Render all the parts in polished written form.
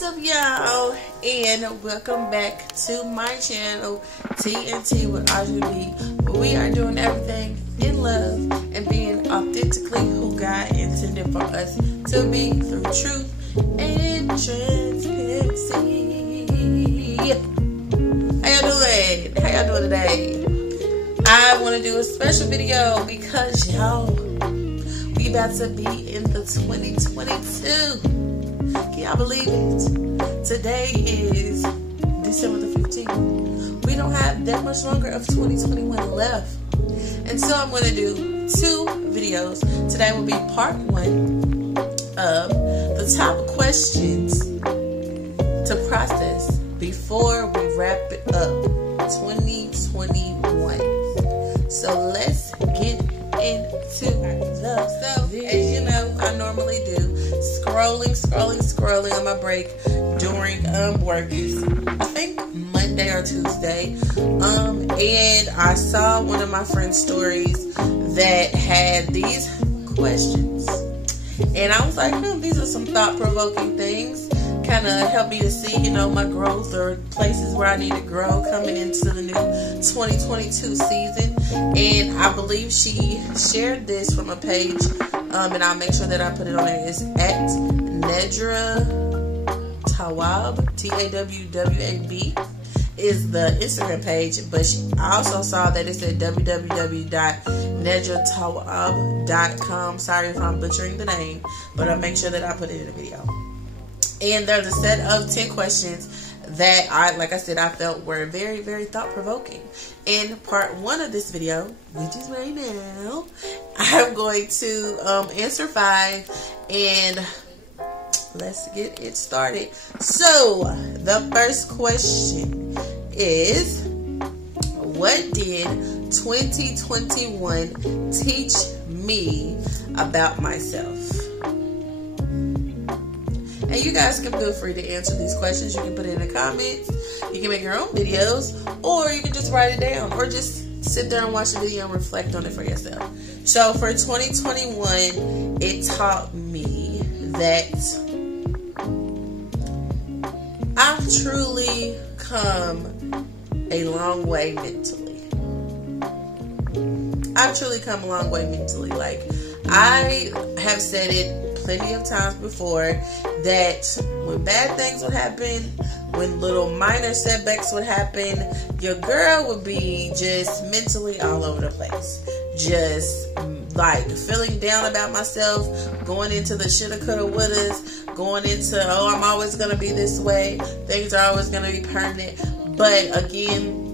What's up, y'all, and welcome back to my channel, TNT with RGB, where we are doing everything in love and being authentically who God intended for us to be through truth and transparency. How y'all doing today? I want to do a special video because, y'all, we about to be in the 2022. Can y'all believe it? Today is December the 15th. We don't have that much longer of 2021 left. And so I'm going to do two videos. Today will be part one of the top questions to process before we wrap it up 2021. So let's get into the stuff. As you know, I normally do scrolling on my break during work. I think Monday or Tuesday. And I saw one of my friend's stories that had these questions. And I was like, these are some thought-provoking things. Kind of help me to see, my growth or places where I need to grow coming into the new 2022 season. And I believe she shared this from a page, and I'll make sure that I put it on there. It's at Nedra Tawwab, T-A-W-W-A-B is the Instagram page, but I also saw that it's at www.nedratawwab.com. Sorry if I'm butchering the name, but I'll make sure that I put it in the video. And there's a set of 10 questions that like I said, I felt were very, very thought-provoking. In part one of this video, which is right now, I'm going to answer 5, and let's get it started. So, the first question is, what did 2021 teach me about myself? And you guys can feel free to answer these questions. You can put it in the comments. You can make your own videos, or you can just write it down, or just sit there and watch the video and reflect on it for yourself. So for 2021, it taught me that I've truly come a long way mentally. I've truly come a long way mentally. Like, I have said it plenty of times before that when bad things would happen, when little minor setbacks would happen, your girl would be just mentally all over the place. Just like feeling down about myself, going into the shoulda, coulda, wouldas, going into, I'm always going to be this way, things are always going to be permanent. But again,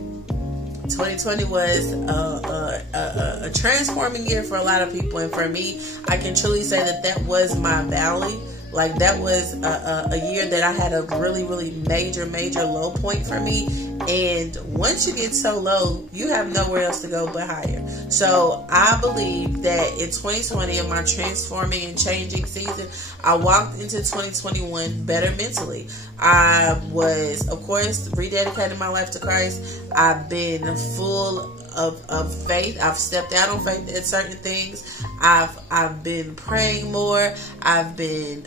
2020 was a transforming year for a lot of people, and for me, I can truly say that was my valley. Like, that was a year that I had a really, really major low point for me. And once you get so low, you have nowhere else to go but higher. So I believe that in 2020, in my transforming and changing season, I walked into 2021 better mentally. I was, of course, rededicating my life to Christ. I've been full of faith. I've stepped out on faith at certain things. I've been praying more. I've been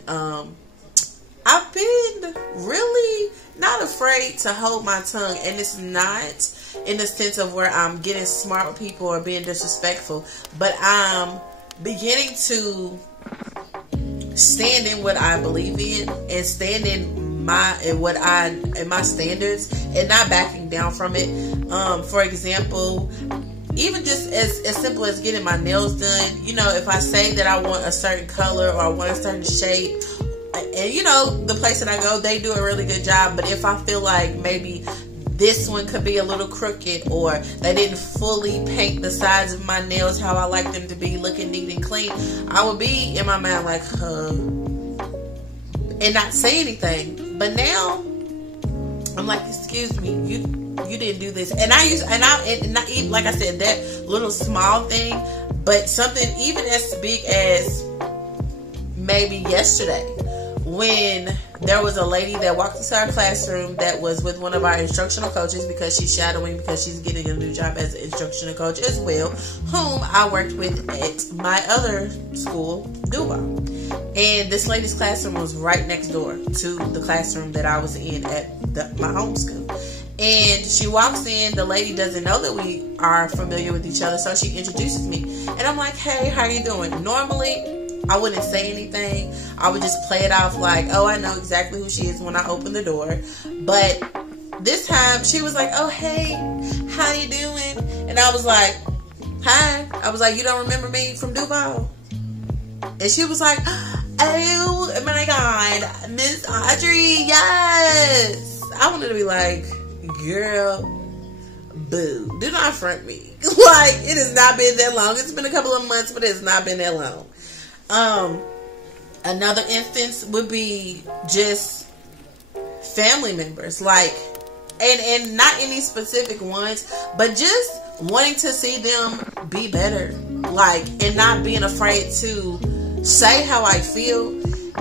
really not afraid to hold my tongue, and it's not in the sense of where I'm getting smart with people or being disrespectful, but I'm beginning to stand in what I believe in and stand in my standards and not backing down from it. For example, even just as simple as getting my nails done. If I say that I want a certain color or I want a certain shape, and the place that I go, they do a really good job, but if I feel like maybe this one could be a little crooked, or they didn't fully paint the sides of my nails how I like them to be, looking neat and clean, I would be in my mind like, and not say anything. But now I'm like, excuse me, you didn't do this. And not even, like I said, that little small thing, but something even as big as maybe yesterday, when there was a lady that walked into our classroom that was with one of our instructional coaches, because she's shadowing, because she's getting a new job as an instructional coach as well, whom I worked with at my other school, Duval. And this lady's classroom was right next door to the classroom that I was in at my home school. And she walks in, the lady doesn't know that we are familiar with each other, so she introduces me. And I'm like, hey, how are you doing? Normally, I wouldn't say anything. I would just play it off like, oh, I know exactly who she is when I open the door. But this time, she was like, oh, hey, how you doing? And I was like, hi. I was like, you don't remember me from Duval? And she was like, oh my God, Miss Audrey, yes. I wanted to be like, girl, boo. Do not front me. Like, it has not been that long. It's been a couple of months, but it's not been that long. Another instance would be just family members. Like, and not any specific ones, but just wanting to see them be better. Like, and not being afraid to say how I feel,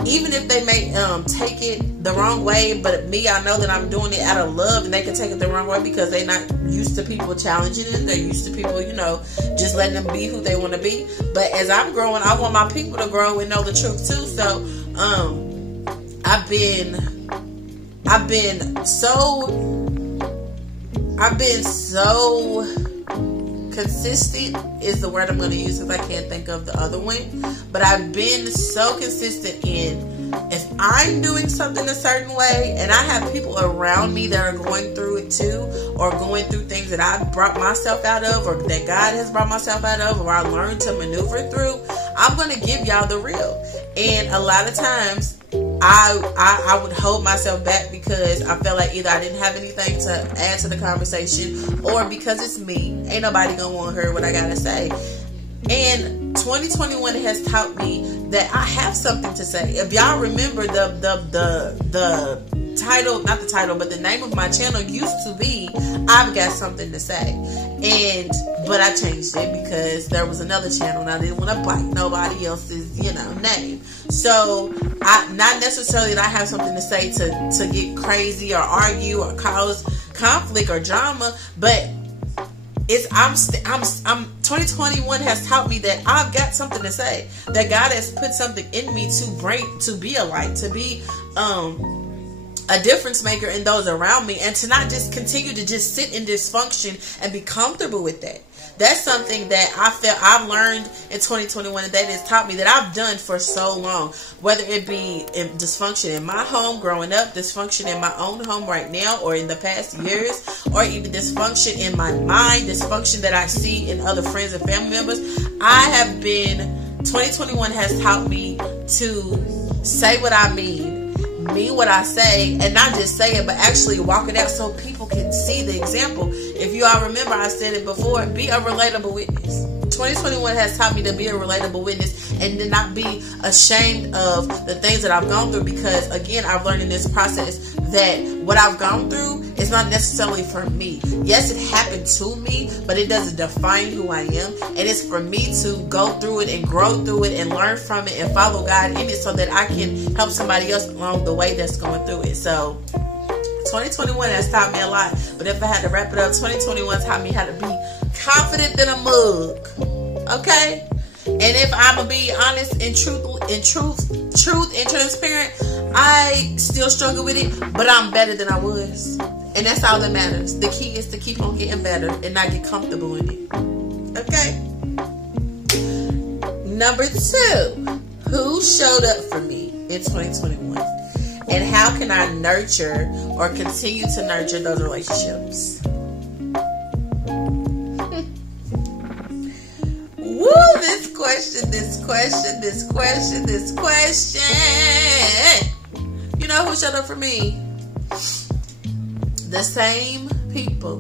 even if they may take it the wrong way. But me, I know that I'm doing it out of love, and they can take it the wrong way because they're not used to people challenging them. They're used to people, just letting them be who they want to be. But as I'm growing, I want my people to grow and know the truth too. So I've been so consistent is the word I'm going to use because I can't think of the other one. But I've been so consistent in, if I'm doing something a certain way and I have people around me that are going through it too, or going through things that I brought myself out of, or that God has brought myself out of, or I learned to maneuver through, I'm going to give y'all the real. And a lot of times I would hold myself back because I felt like either I didn't have anything to add to the conversation, or because it's me, ain't nobody gonna want to hear what I gotta say. And 2021 has taught me that I have something to say. If y'all remember, the title, not the title, but the name of my channel used to be I've Got Something to Say. But I changed it because there was another channel and I didn't want to bite nobody else's, name. So not necessarily that I have something to say to get crazy or argue or cause conflict or drama, but I'm 2021 has taught me that I've got something to say, that God has put something in me to be a light, to be a difference maker in those around me, and to not just continue to just sit in dysfunction and be comfortable with that. That's something that I felt I've learned in 2021, and that has taught me that I've done for so long. Whether it be in dysfunction in my home growing up, dysfunction in my own home right now, or in the past years, or even dysfunction in my mind, dysfunction that I see in other friends and family members. 2021 has taught me to say what I mean what I say, and not just say it, but actually walk it out so people can see the example. If you all remember, I said it before, be a relatable witness. 2021 has taught me to be a relatable witness and to not be ashamed of the things that I've gone through, because again, I've learned in this process that what I've gone through is not necessarily for me. Yes, it happened to me, but it doesn't define who I am, and it's for me to go through it and grow through it and learn from it and follow God in it so that I can help somebody else along the way that's going through it. So 2021 has taught me a lot, but if I had to wrap it up, 2021 taught me how to be confident than a mug. Okay? And if I'm gonna be honest and truth and transparent, I still struggle with it, but I'm better than I was. And that's all that matters. The key is to keep on getting better and not get comfortable in it. Okay? Number 2, who showed up for me in 2021? And how can I nurture or continue to nurture those relationships? Woo, this question. You know who showed up for me? The same people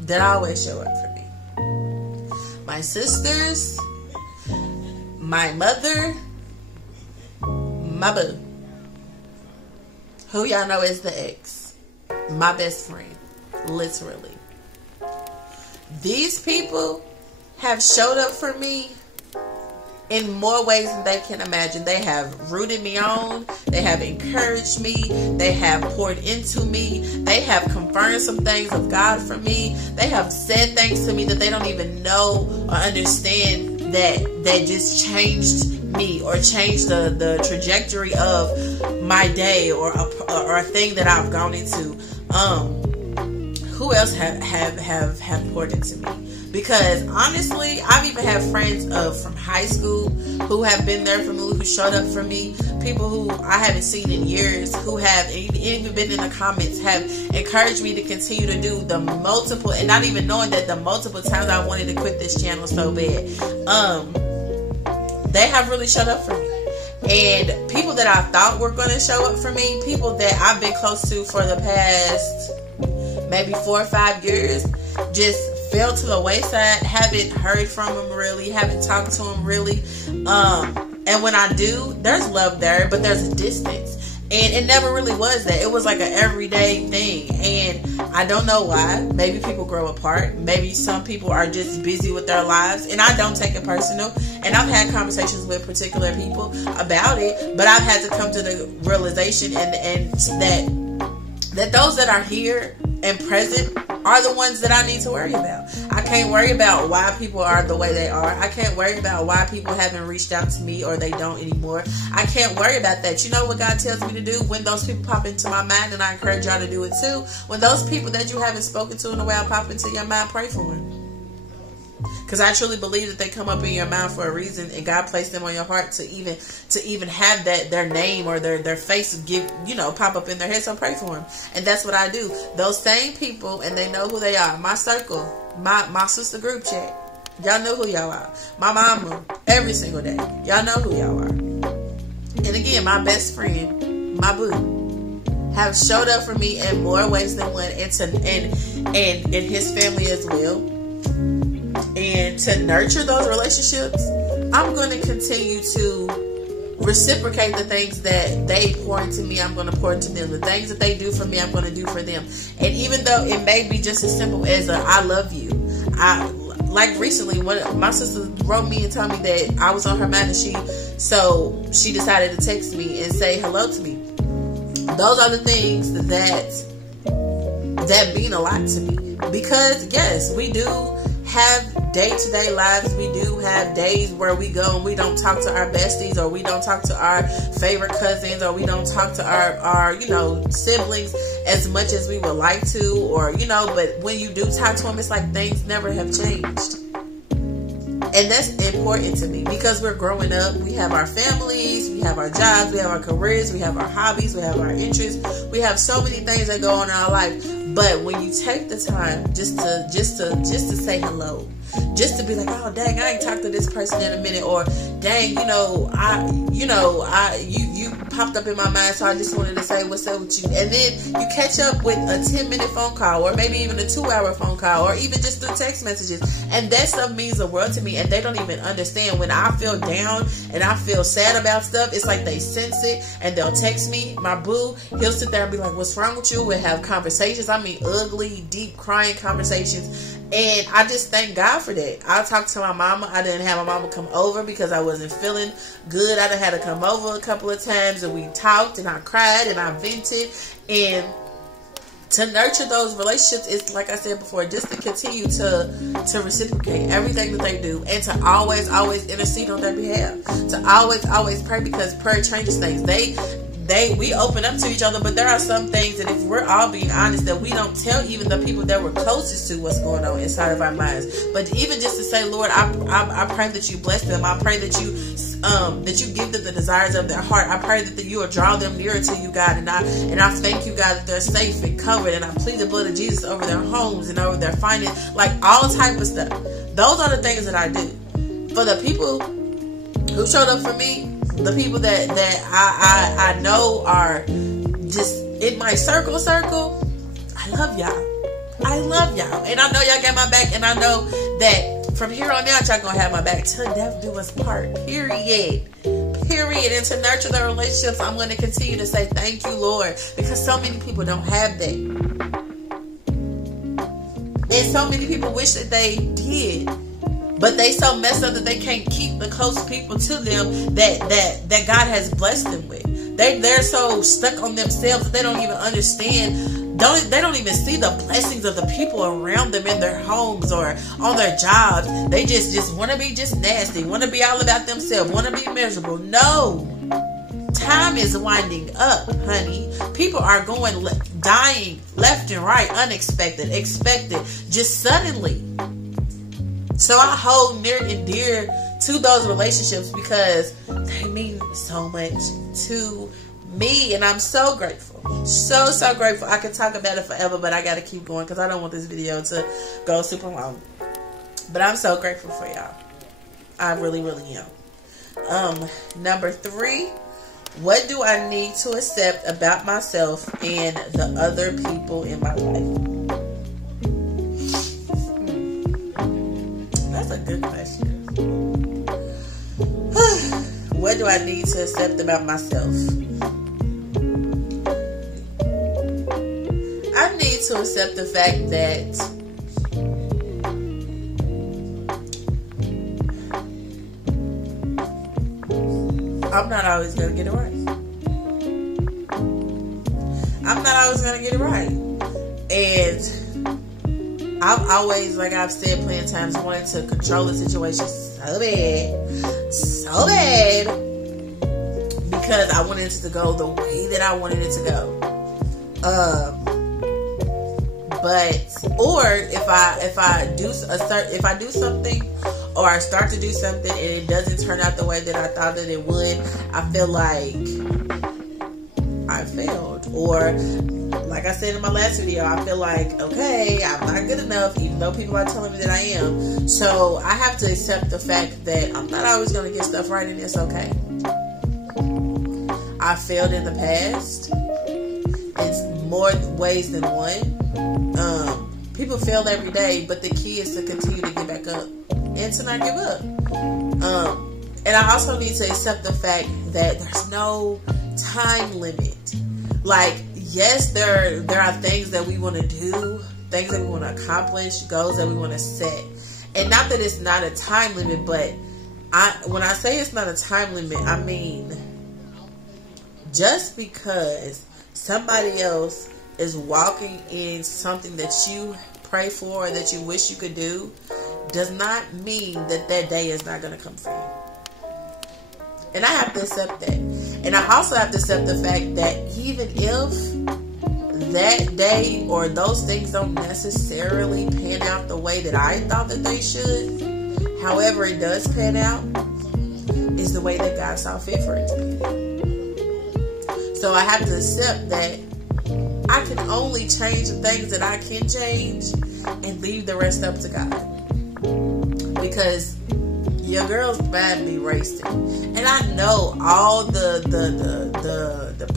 that always show up for me. My sisters, my mother, my boo, who y'all know is the ex, my best friend, literally. These people have showed up for me in more ways than they can imagine. They have rooted me on. They have encouraged me. They have poured into me. They have confirmed some things of God for me. They have said things to me that they don't even know or understand that just changed me or change the trajectory of my day or a thing that I've gone into. Who else have poured into me? Because honestly, I've even had friends from high school who have been there for me, who showed up for me. People who I haven't seen in years, who have even been in the comments, have encouraged me to continue to do the multiple, and not even knowing that the multiple times I wanted to quit this channel so bad. They have really showed up for me. And people that I thought were going to show up for me, people that I've been close to for the past maybe 4 or 5 years, just fell to the wayside. Haven't heard from them really, haven't talked to them really. And when I do, there's love there, but there's a distance. And it never really was that. It was like an everyday thing. And I don't know why. Maybe people grow apart. Maybe some people are just busy with their lives. And I don't take it personal. And I've had conversations with particular people about it. But I've had to come to the realization and that those that are here and present are the ones that I need to worry about. I can't worry about why people are the way they are. I can't worry about why people haven't reached out to me or they don't anymore. I can't worry about that. You know what God tells me to do when those people pop into my mind, and I encourage y'all to do it too. When those people that you haven't spoken to in a while pop into your mind, pray for them. Because I truly believe that they come up in your mind for a reason, and God placed them on your heart to even have that their name or their face pop up in their head. So pray for them, and that's what I do. Those same people, and they know who they are. My circle, my sister group chat, y'all know who y'all are. My mama, every single day, y'all know who y'all are. And again, my best friend, my boo, have showed up for me in more ways than one, and his family as well. And to nurture those relationships, I'm going to continue to reciprocate the things that they pour into me. I'm going to pour into them. The things that they do for me, I'm going to do for them. And even though it may be just as simple as I love you. Like recently, when my sister wrote me and told me that I was on her mind, and she decided to text me and say hello to me. Those are the things that mean a lot to me. Because yes, we do have day-to-day lives. We do have days where we go and we don't talk to our besties, or we don't talk to our favorite cousins, or we don't talk to our siblings as much as we would like to, or but when you do talk to them, it's like things never have changed. And that's important to me, because we're growing up. We have our families, we have our jobs, we have our careers, we have our hobbies, we have our interests. We have so many things that go on in our life. But when you take the time just to say hello, just to be like, oh dang, I ain't talked to this person in a minute, or dang, you popped up in my mind, so I just wanted to say what's up with you. And then you catch up with a 10-minute phone call, or maybe even a 2-hour phone call, or even just through text messages. And that stuff means the world to me, and they don't even understand. When I feel down and I feel sad about stuff, it's like they sense it, and they'll text me. My boo, he'll sit there and be like, what's wrong with you? We'll have conversations. I mean, ugly, deep, crying conversations. And I just thank God for that. I talked to my mama. I didn't have my mama come over because I wasn't feeling good. I done had to come over a couple of times, and we talked, and I cried, and I vented. And to nurture those relationships is, like I said before, just to continue to reciprocate everything that they do, and to always intercede on their behalf. To always pray, because prayer changes things. We open up to each other, but there are some things that, if we're all being honest, that we don't tell even the people that we're closest to what's going on inside of our minds. But even just to say, Lord, I pray that you bless them. I pray that you give them the desires of their heart. I pray that you will draw them nearer to you, God. And I thank you, God, that they're safe and covered. And I plead the blood of Jesus over their homes and over their finances, like all type of stuff. Those are the things that I do. For the people who showed up for me, the people that I know are just in my circle, I love y'all. And I know y'all got my back, and I know that from here on out, y'all gonna have my back till death do us part, period. And to nurture the relationships, I'm going to continue to say thank you, Lord, because so many people don't have that. And so many people wish that they did. But they so messed up that they can't keep the close people to them that God has blessed them with. They're so stuck on themselves that they don't even understand They don't even see the blessings of the people around them in their homes or on their jobs. They just want to be just nasty, want to be all about themselves, want to be miserable. No. Time is winding up, honey. People are dying left and right, unexpected, expected, just suddenly. So I hold near and dear to those relationships because they mean so much to me, and I'm so grateful. So grateful. I could talk about it forever, but I got to keep going because I don't want this video to go super long. But I'm so grateful for y'all. I really, really am. Number 3, what do I need to accept about myself and the other people in my life? That's a good question. What do I need to accept about myself? I need to accept the fact that I'm not always going to get it right. I'm not always going to get it right. And I've always, like I've said plenty of times, wanted to control the situation so bad, because I wanted it to go the way that I wanted it to go. Or if I do something, or I start to do something and it doesn't turn out the way that I thought that it would, I feel like I failed. Or, like I said in my last video, I feel like, okay, I'm not good enough, even though people are telling me that I am. So I have to accept the fact that I'm not always going to get stuff right, and it's okay. I failed in the past. It's more ways than one. People fail every day, but the key is to continue to get back up and to not give up. And I also need to accept the fact that there's no time limit. Like, yes, there are things that we want to do, things that we want to accomplish, goals that we want to set. And not that it's not a time limit, but when I say it's not a time limit, I mean just because somebody else is walking in something that you pray for or that you wish you could do does not mean that that day is not going to come for you. And I have to accept that. And I also have to accept the fact that even if that day or those things don't necessarily pan out the way that I thought that they should, however it does pan out is the way that God saw fit for it to be. So I have to accept that I can only change the things that I can change and leave the rest up to God. Because your girl's mind be racing. And I know all the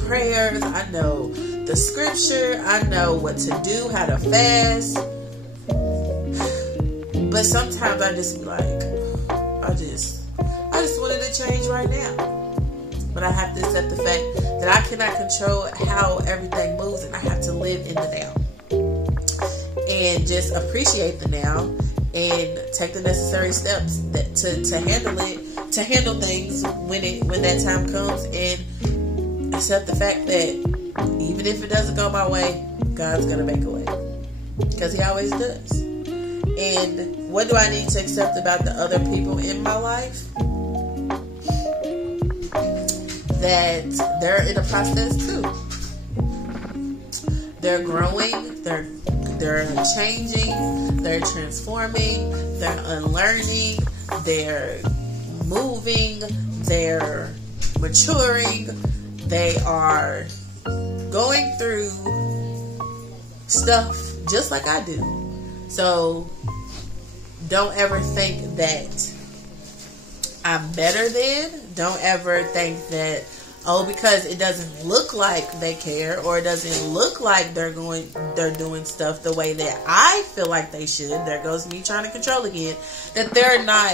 prayers, I know the scripture, I know what to do, how to fast. But sometimes I just be like, I just wanted to change right now. But I have to accept the fact that I cannot control how everything moves, and I have to live in the now. And just appreciate the now and take the necessary steps to handle it, to handle things when that time comes, and accept the fact that even if it doesn't go my way, God's gonna make a way, because He always does. And what do I need to accept about the other people in my life? That they're in a process too. They're growing, they're changing, they're transforming, they're unlearning, they're moving, they're maturing, they are going through stuff just like I do. So don't ever think that I'm better than. Don't ever think that, oh, because it doesn't look like they care, or it doesn't look like they're doing stuff the way that I feel like they should. There goes me trying to control again. That they're not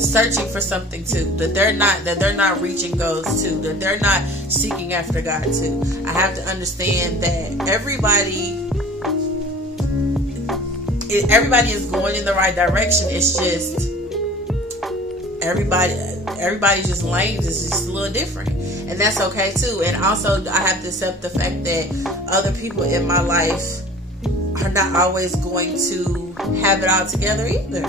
searching for something too. That they're not reaching goals too. That they're not seeking after God too. I have to understand that everybody is going in the right direction. It's just everybody's just lanes is just a little different. And that's okay too. And also, I have to accept the fact that other people in my life are not always going to have it all together either.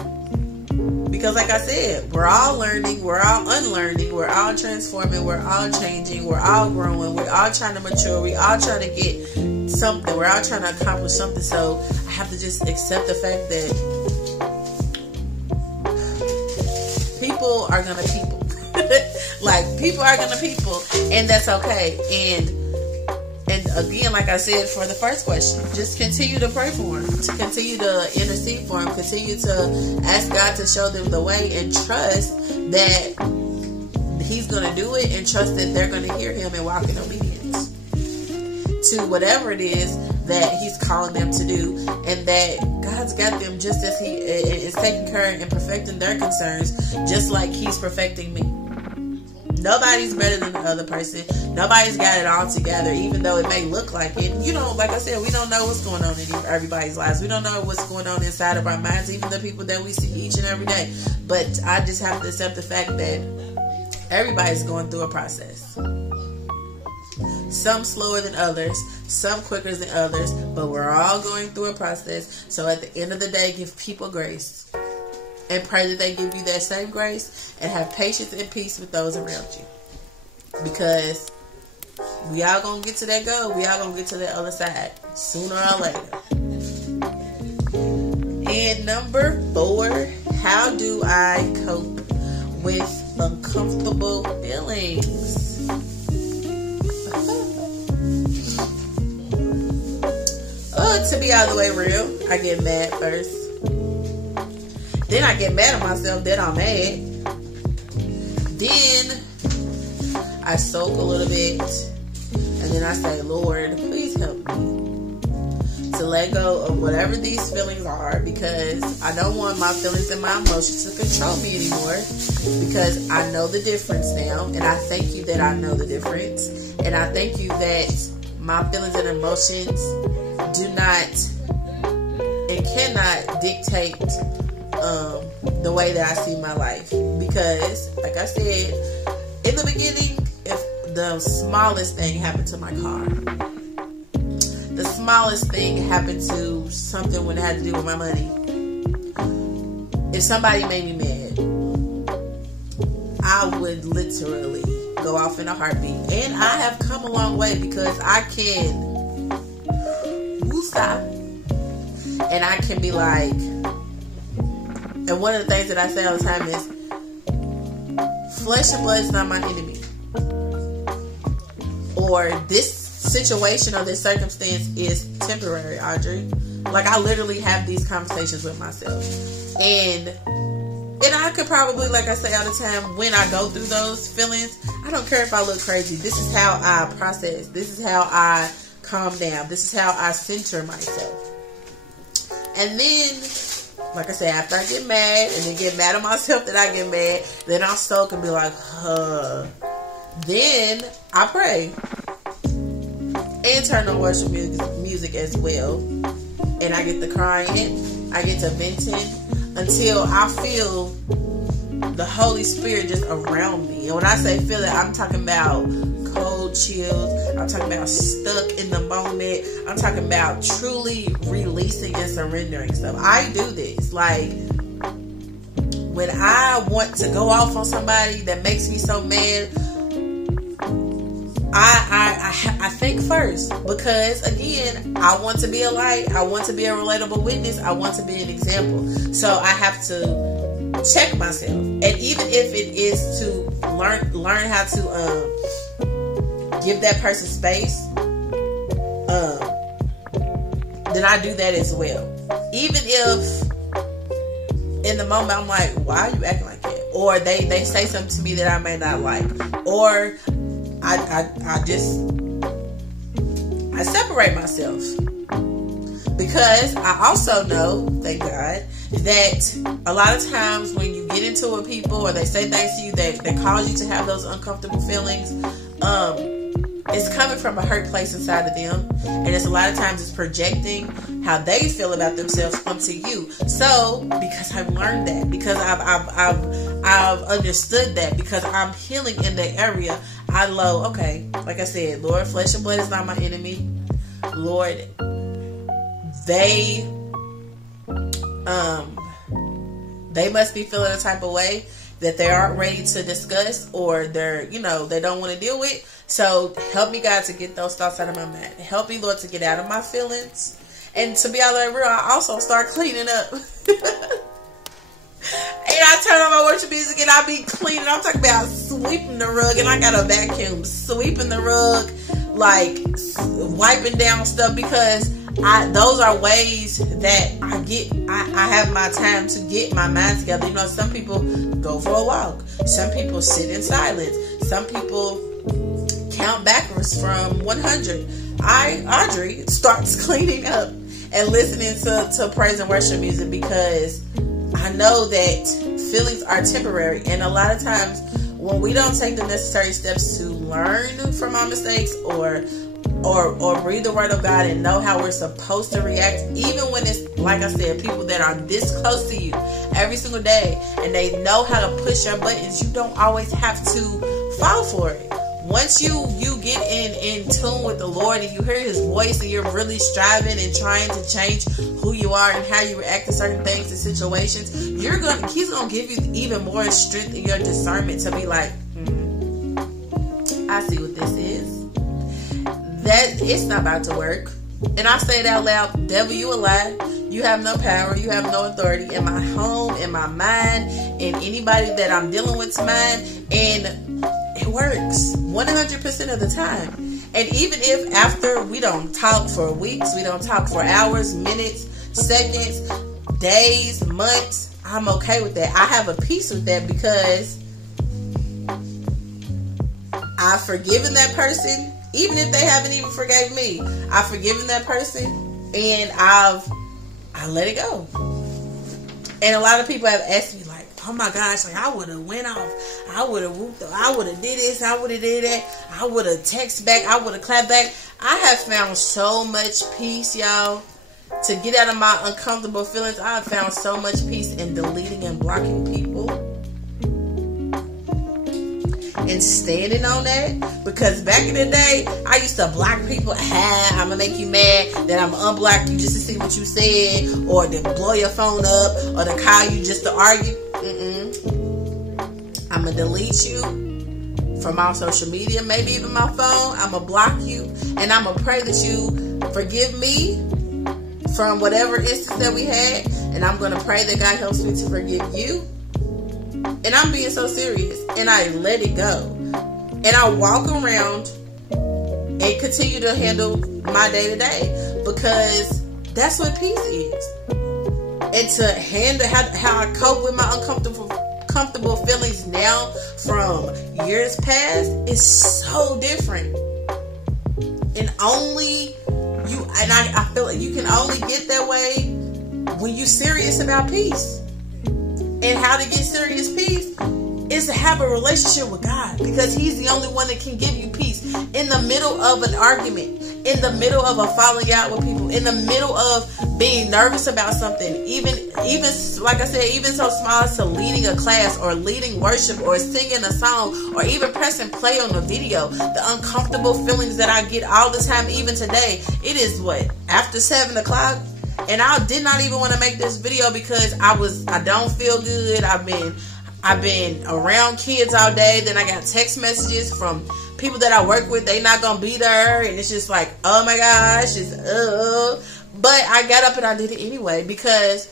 Because like I said, we're all learning, we're all unlearning, we're all transforming, we're all changing, we're all growing, we're all trying to mature, we're all trying to get something, we're all trying to accomplish something. So I have to just accept the fact that people are gonna people. Like, people are gonna people, and that's okay. And again, like I said for the first question, just continue to pray for them, to continue to intercede for them, continue to ask God to show them the way, and trust that He's going to do it, and trust that they're going to hear Him and walk in obedience to whatever it is that He's calling them to do, and that God's got them just as He is taking care and perfecting their concerns, just like He's perfecting me. Nobody's better than the other person. Nobody's got it all together, even though it may look like it. You know, like I said, we don't know what's going on in everybody's lives. We don't know what's going on inside of our minds, even the people that we see each and every day. But I just have to accept the fact that everybody's going through a process. Some slower than others, some quicker than others, but we're all going through a process. So at the end of the day, give people grace. And pray that they give you that same grace, and have patience and peace with those around you. Because we all gonna get to that goal. We all gonna get to that other side sooner or later. And number 4, how do I cope with uncomfortable feelings? To be all the way real, I get mad first. Then I get mad at myself that I'm mad. Then I soak a little bit. And then I say, Lord, please help me to let go of whatever these feelings are. Because I don't want my feelings and my emotions to control me anymore. Because I know the difference now. And I thank you that I know the difference. And I thank you that my feelings and emotions do not and cannot dictate the way that I see my life. Because, like I said, in the beginning, if the smallest thing happened to my car, the smallest thing happened to something when it had to do with my money, if somebody made me mad, I would literally go off in a heartbeat. And I have come a long way, because I can woosah, and I can be like, and one of the things that I say all the time is, flesh and blood is not my enemy. Or this situation or this circumstance is temporary, Audrey. Like, I literally have these conversations with myself. And I could probably, like I say all the time, when I go through those feelings, I don't care if I look crazy. This is how I process. This is how I calm down. This is how I center myself. And then, like I said, after I get mad, and then get mad at myself that I get mad, then I'll soak and be like, Then I pray. And turn on worship music as well. And I get to crying. I get to venting until I feel the Holy Spirit just around me. And when I say feel it, I'm talking about cold chills. I'm talking about stuck in the moment. I'm talking about truly releasing and surrendering stuff. I do this. Like, when I want to go off on somebody that makes me so mad, I think first. Because, again, I want to be a light. I want to be a relatable witness. I want to be an example. So I have to check myself. And even if it is to learn how to give that person space, then I do that as well. Even if in the moment I'm like, why are you acting like that? Or they say something to me that I may not like. Or I separate myself. Because I also know, thank God, that a lot of times when you get into it with people, or they say things to you that cause you to have those uncomfortable feelings, it's coming from a hurt place inside of them, and it's a lot of times it's projecting how they feel about themselves onto you. So, because I've learned that, because I've understood that because I'm healing in the area. Okay, like I said, Lord, flesh and blood is not my enemy. Lord, they must be feeling a type of way that they aren't ready to discuss, or they're, they don't want to deal with. So help me, God, to get those thoughts out of my mind. Help me, Lord, to get out of my feelings. And to be all the way real, I also start cleaning up. And I turn on my worship music and I be cleaning. I'm talking about sweeping the rug, and I got a vacuum, sweeping the rug, like wiping down stuff, because those are ways that I have my time to get my mind together. Some people go for a walk. Some people sit in silence. Some people count backwards from 100. Audrey starts cleaning up and listening to praise and worship music, because I know that feelings are temporary, and a lot of times when we don't take the necessary steps to learn from our mistakes, or read the word of God and know how we're supposed to react, even when it's, like I said, people that are this close to you every single day, and they know how to push your buttons, you don't always have to fall for it. Once you get in tune with the Lord, and you hear His voice, and you're really striving and trying to change who you are and how you react to certain things and situations, He's gonna give you even more strength in your discernment to be like, I see what this is. That it's not about to work. And I say it out loud, devil, you a lie. You have no power. You have no authority in my home, in my mind, in anybody that I'm dealing with's mind. And it works 100% of the time. And even if after we don't talk for weeks, we don't talk for hours, minutes, seconds, days, months, I'm okay with that. I have a peace with that, because I've forgiven that person. Even if they haven't even forgave me, I've forgiven that person, and I let it go. And a lot of people have asked me, like, oh my gosh, like, I would have went off, I would have whooped up, I would have did this, I would have did that, I would have texted back, I would have clapped back. I have found so much peace, y'all, to get out of my uncomfortable feelings. I have found so much peace in deleting and blocking people, and standing on that, because back in the day, I used to block people. I'm gonna make you mad, then I'm gonna unblock you just to see what you said, or to blow your phone up, or to call you just to argue. I'm gonna delete you from all social media, maybe even my phone. I'm gonna block you, and I'm gonna pray that you forgive me from whatever instance that we had, and I'm gonna pray that God helps me to forgive you. And I'm being so serious, and I let it go, and I walk around and continue to handle my day to day, because that's what peace is. And to handle how I cope with my uncomfortable feelings now from years past is so different. And only you, and I feel like you can only get that way when you're serious about peace. And how to get serious peace is to have a relationship with God, because He's the only one that can give you peace in the middle of an argument, in the middle of a falling out with people, in the middle of being nervous about something, even like I said, even so small as to leading a class, or leading worship, or singing a song, or even pressing play on a video. The uncomfortable feelings that I get all the time, even today. It is after 7 o'clock. And I did not even want to make this video, because I don't feel good. I've been around kids all day. Then I got text messages from people that I work with. They not gonna be there, and it's just like, oh my gosh, but I got up and I did it anyway, because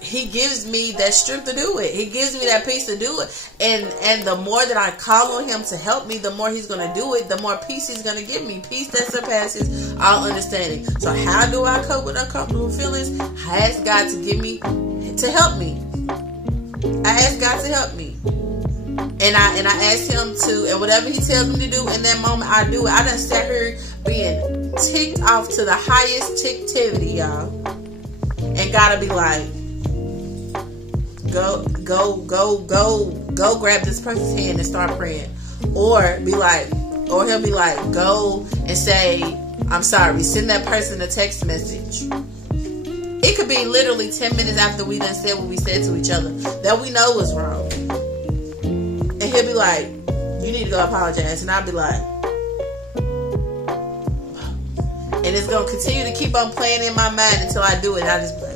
He gives me that strength to do it. He gives me that peace to do it. And the more that I call on Him to help me, the more He's going to do it, the more peace He's going to give me. Peace that surpasses all understanding. So how do I cope with uncomfortable feelings? I ask God to help me. I ask God to help me. And I ask Him to, and whatever He tells me to do in that moment, I do it. I done sat here being ticked off to the highest ticktivity, y'all. And gotta be like, Go grab this person's hand and start praying. Or he'll be like, go and say, I'm sorry, send that person a text message. It could be literally 10 minutes after we done said what we said to each other that we know was wrong. And he'll be like, you need to go apologize. And I'll be like, and it's going to continue to keep on playing in my mind until I do it. And I just be like,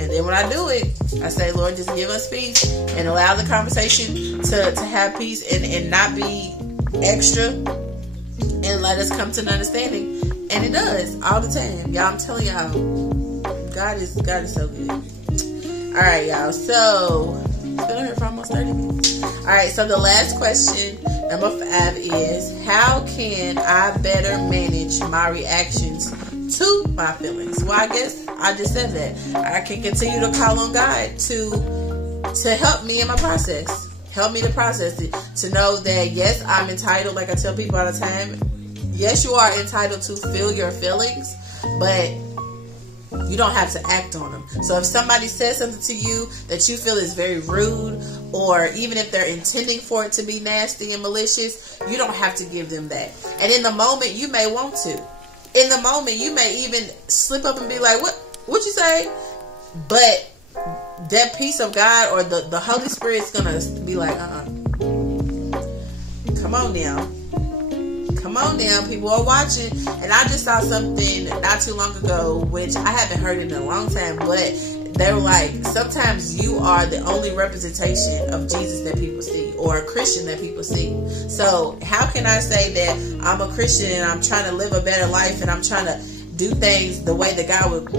And then when I do it, I say, Lord, just give us peace and allow the conversation to have peace and not be extra, and let us come to an understanding. And it does all the time. Y'all, I'm telling y'all, God is so good. Alright, y'all. So, it's been here for almost 30 minutes. Alright, so the last question, number 5, is how can I better manage my reactions to my feelings? Well, I guess I just said that. I can continue to call on God to help me in my process. Help me to process it. To know that, yes, I'm entitled, like I tell people all the time. Yes, you are entitled to feel your feelings, but you don't have to act on them. So if somebody says something to you that you feel is very rude, or even if they're intending for it to be nasty and malicious, you don't have to give them that. And in the moment, you may want to. In the moment, you may even slip up and be like, what you say? But that peace of God or the Holy Spirit's gonna be like, come on now. Come on now, people are watching. And I just saw something not too long ago, which I haven't heard in a long time, but they were like, sometimes you are the only representation of Jesus that people see, or a Christian that people see. So how can I say that I'm a Christian and I'm trying to live a better life and I'm trying to do things the way that God would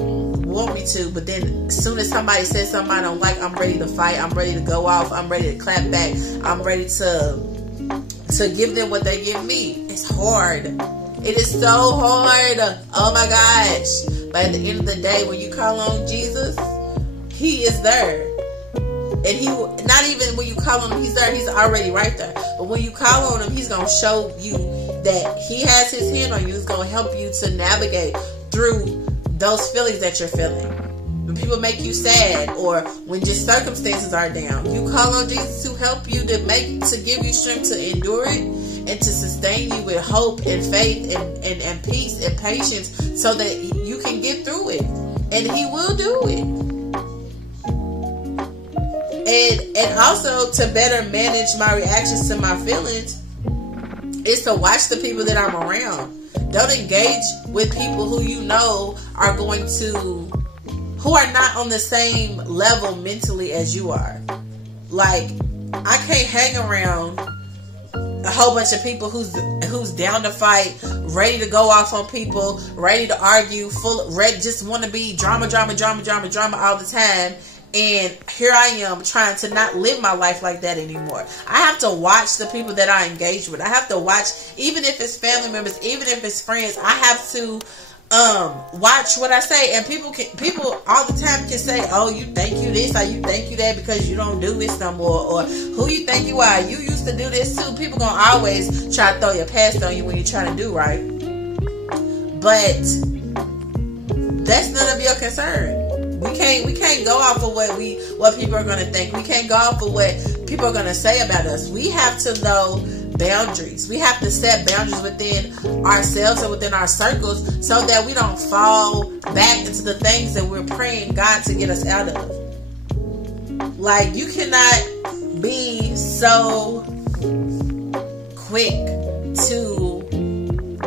want me to, but then as soon as somebody says something I don't like, I'm ready to fight, I'm ready to go off, I'm ready to clap back, I'm ready to give them what they give me. It's hard. It is so hard. Oh my gosh. But at the end of the day, when you call on Jesus, He is there. And He, not even when you call on Him, He's there. He's already right there. But when you call on Him, He's going to show you that He has His hand on you. He's going to help you to navigate through those feelings that you're feeling. When people make you sad, or when just circumstances are down, you call on Jesus to help you, to give you strength to endure it, and to sustain you with hope and faith and peace and patience, so that you can get through it. And He will do it. And also, to better manage my reactions to my feelings, is to watch the people that I'm around. Don't engage with people who you know are who are not on the same level mentally as you are. Like, I can't hang around a whole bunch of people who's down to fight, ready to go off on people, ready to argue, just want to be drama all the time. And here I am trying to not live my life like that anymore. I have to watch the people that I engage with. I have to watch, even if it's family members, even if it's friends, I have to watch what I say. And people all the time can say, oh, you think you this, or you think you that because you don't do this no more, or who you think you are, you used to do this too. People gonna always try to throw your past on you when you're trying to do right. But that's none of your concern. We can't go off of what people are gonna think. We can't go off of what people are gonna say about us. We have to know boundaries. We have to set boundaries within ourselves and within our circles, so that we don't fall back into the things that we're praying God to get us out of. Like, you cannot be so quick to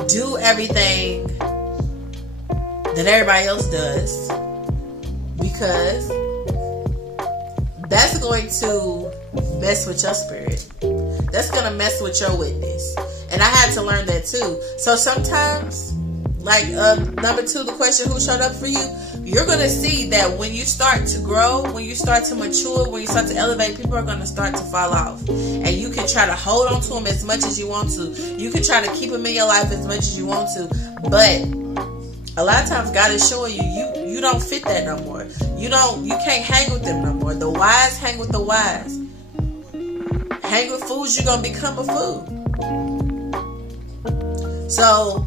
do everything that everybody else does, because that's going to mess with your spirit. That's going to mess with your witness. And I had to learn that too. So sometimes, like number 2, the question, who showed up for you? You're going to see that when you start to grow, when you start to mature, when you start to elevate, people are going to start to fall off. And you can try to hold on to them as much as you want to. You can try to keep them in your life as much as you want to. But a lot of times God is showing you don't fit that no more. You can't hang with them no more. The wise hang with the wise. Hang with fools, you're going to become a fool. So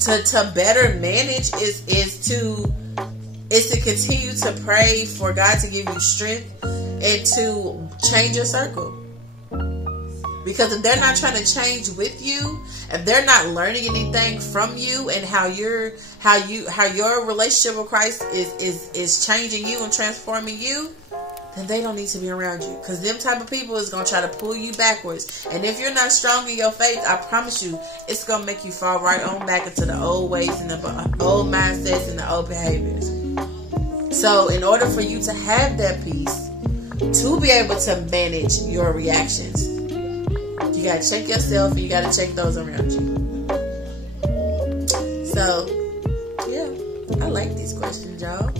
to better manage is to continue to pray for God to give you strength and to change your circle. Because if they're not trying to change with you, if they're not learning anything from you and how your relationship with Christ is changing you and transforming you, then they don't need to be around you. Because them type of people is going to try to pull you backwards. And if you're not strong in your faith, I promise you, it's going to make you fall right on back into the old ways and the old mindsets and the old behaviors. So in order for you to have that peace, to be able to manage your reactions, you got to check yourself and you got to check those around you. So, yeah, I like these questions, y'all.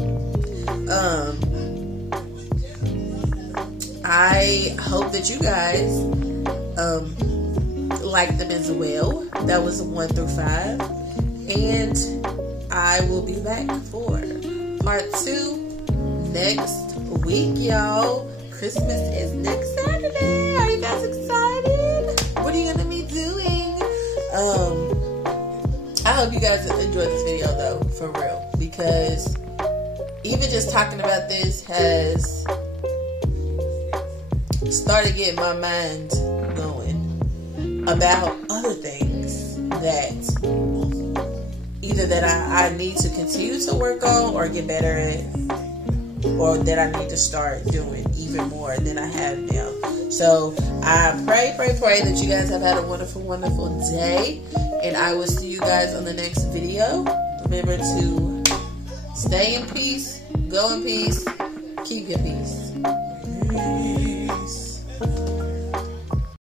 I hope that you guys like them as well. That was 1 through 5. And I will be back for part 2 next week, y'all. Christmas is next Saturday. Are you guys excited? What are you gonna be doing? I hope you guys enjoyed this video though, for real, because even just talking about this has started getting my mind going about other things that either that I need to continue to work on or get better at, or that I need to start doing even more than I have now. So I pray that you guys have had a wonderful, wonderful day, and I will see you guys on the next video. Remember to stay in peace, go in peace, keep your peace. Peace.